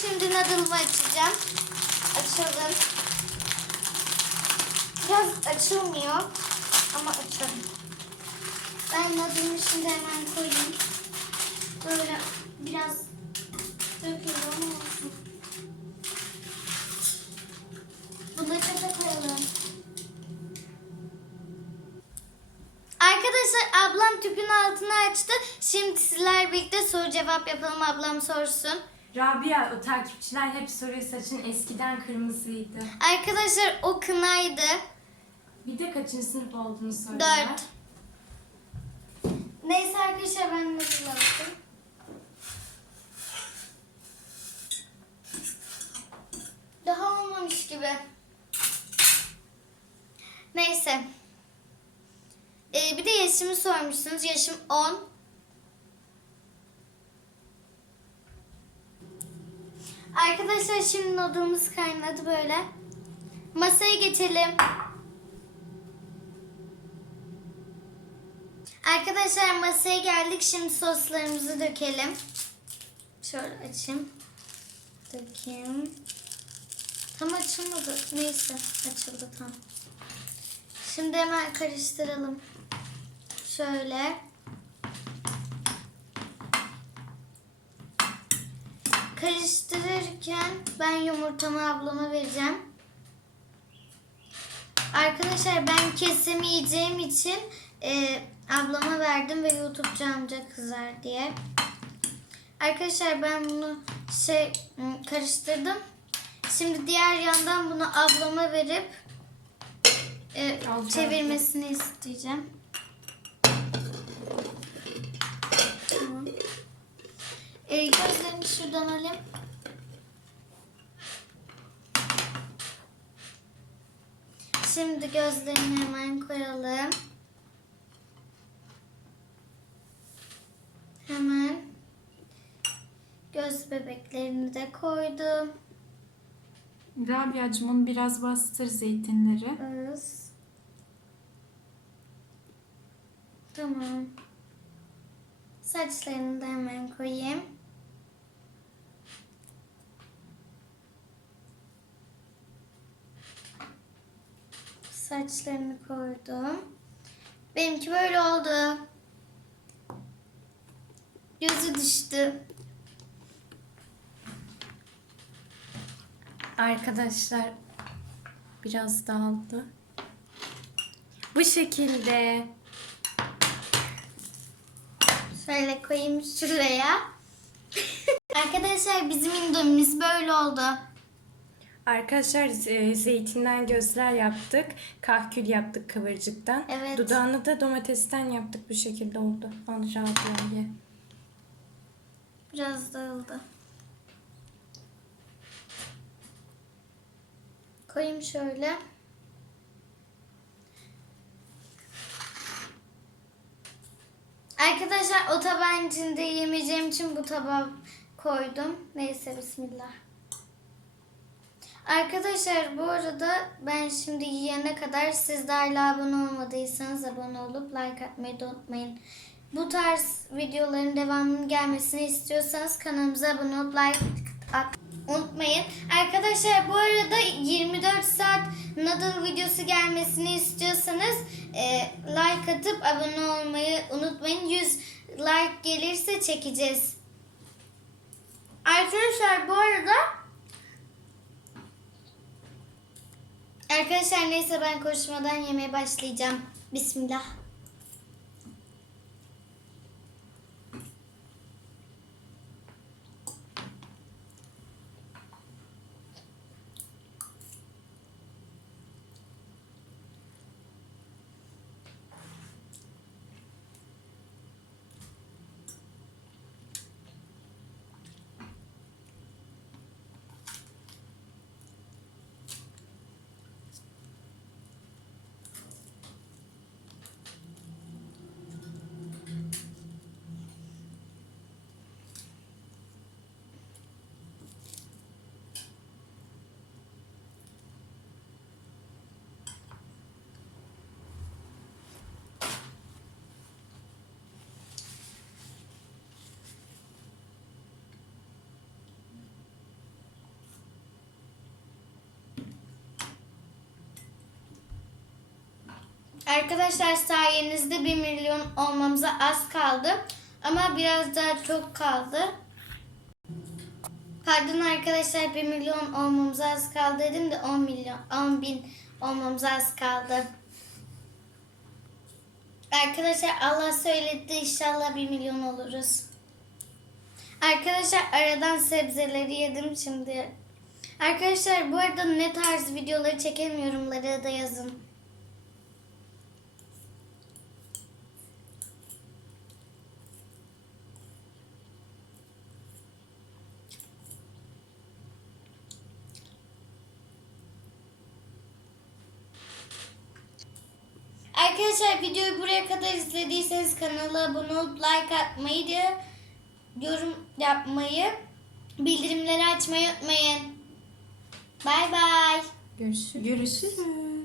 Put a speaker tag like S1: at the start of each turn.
S1: Şimdi noodle'ımı açacağım. Açalım. Biraz açılmıyor. Ama açalım. Ben noodle'ımı şimdi hemen koyayım. Böyle biraz döküyorum ama olsun. Bunları da koyalım. Arkadaşlar ablam tüpün altını açtı. Şimdi sizler birlikte soru cevap yapalım. Ablam sorsun.
S2: Rabia o takipçiler hep soruyor saçın eskiden kırmızıydı.
S1: Arkadaşlar o kınaydı.
S2: Bir de kaçıncı sınıf olduğunu soruyorlar.
S1: Dört. Neyse arkadaşlar ben nasıl yaptım? Daha olmamış gibi. Neyse. Ee, bir de yaşımı sormuşsunuz. Yaşım 10. Arkadaşlar şimdi noodle'ımız kaynadı böyle. Masaya geçelim. Arkadaşlar masaya geldik. Şimdi soslarımızı dökelim. Şöyle açayım. Dökeyim. Tam açılmadı. Neyse açıldı tam. Şimdi hemen karıştıralım. Şöyle. Karıştırırken ben yumurtamı ablama vereceğim. Arkadaşlar ben kesemeyeceğim için e, ablama verdim ve YouTube'cu amca kızar diye. Arkadaşlar ben bunu şey karıştırdım. Şimdi diğer yandan bunu ablama verip e, çevirmesini isteyeceğim. E, gözlerini şuradan alayım. Şimdi gözlerini hemen koyalım. Hemen göz bebeklerini de koydum.
S2: Rabia'cığım onu biraz bastır zeytinleri.
S1: Öz. Tamam. Saçlarını da hemen koyayım. Saçlarını koydum. Benimki böyle oldu. Gözü düştü.
S2: Arkadaşlar biraz dağıldı. Bu şekilde.
S1: Şöyle koyayım şuraya. Arkadaşlar bizim indomimiz böyle oldu.
S2: Arkadaşlar e, zeytinden gözler yaptık. Kahkül yaptık kıvırcıktan.
S1: Evet.
S2: Dudağını da domatesten yaptık. Bu şekilde oldu. Al Rabia ye.
S1: Biraz dağıldı. Koyayım şöyle. Arkadaşlar o tabağın içinde yemeyeceğim için bu tabağa koydum. Neyse bismillah. Arkadaşlar bu arada ben şimdi yiyene kadar siz abone olmadıysanız abone olup like atmayı da unutmayın. Bu tarz videoların devamının gelmesini istiyorsanız kanalımıza abone olup like at unutmayın. Arkadaşlar bu arada 24 saat noodle videosu gelmesini istiyorsanız e, like atıp abone olmayı unutmayın. 100 like gelirse çekeceğiz. Arkadaşlar bu arada Arkadaşlar neyse ben konuşmadan yemeye başlayacağım. Bismillah. Arkadaşlar sayenizde 1 milyon olmamıza az kaldı. Ama biraz daha çok kaldı. Pardon arkadaşlar 1 milyon olmamıza az kaldı dedim de 10 milyon 10 bin olmamıza az kaldı. Arkadaşlar Allah söyledi inşallah 1 milyon oluruz. Arkadaşlar aradan sebzeleri yedim şimdi. Arkadaşlar bu arada ne tarz videoları çekelim yorumlara da yazın. Arkadaşlar videoyu buraya kadar izlediyseniz kanala abone olup like atmayı da yorum yapmayı, bildirimleri açmayı unutmayın. Bay bay.
S3: Görüşürüz. Görüşürüz.